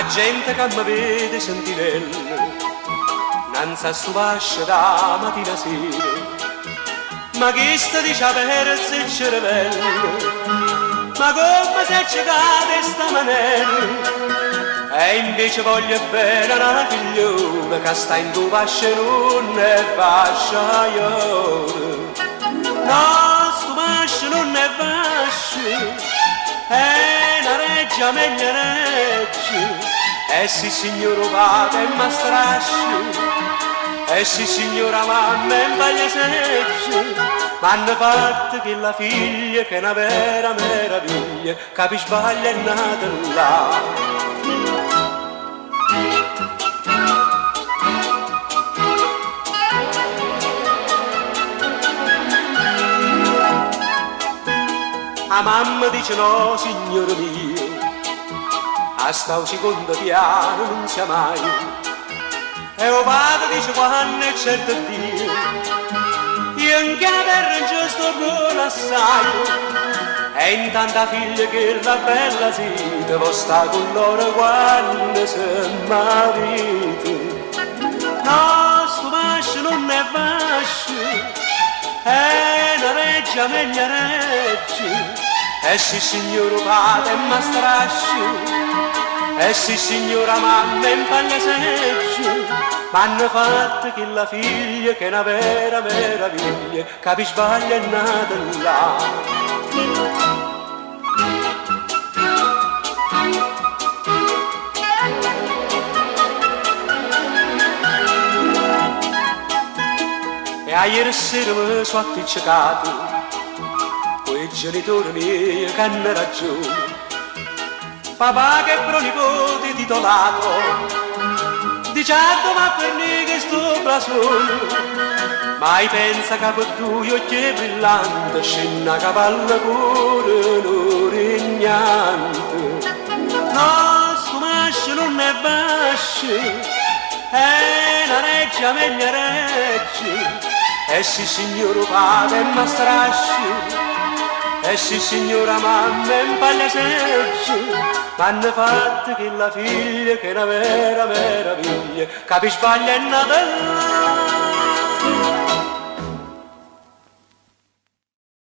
La gente che mi vede sentinella, non sa stupasce da mattina sera. Ma chi sta dice avere il cervello, ma come se ci cade sta maniera? E invece voglio bene una figliuola che sta in tu pasce non ne pascia io. No, stu pasce non ne pasce, è una reggia meglio reggia. E sì signora vada e mastrasce, e sì signora mamma e baglia secce. M'hanno fatto che la figlia che è una vera meraviglia, capi sbaglia è nata là. La mamma dice no, signore mio, a sta secondo piano non sia mai. E o padre dice quando è certo Dio, io anche la terra in giusto buono assai. E in tanta figlia che la bella sita può sta con loro quando si marita. No, sto fascio non è fascio, è una reggia meglio reggia. E sì signora padre e mastrasci, e sì signora mamma in paglia seccia. M'hanno fatto che la figlia che è una vera meraviglia, capi sbaglia è nata là. E a ieri sera mi sono appiccicato coi genitori miei che hanno ragione. Papà che pronipote titolato, dicendo ma per me che sto blasone. Mai pensa che per tu gli occhi brillanti, scenna cavalla pure non regnante. No, sto mascio non è bascio, è una reggia meglio reggia. E sì signora padre e mastrasci, e sì signora mamma in paglia seccia. M'hanno fatto che la figlia che è una vera meraviglia, capi sbaglia è nata là.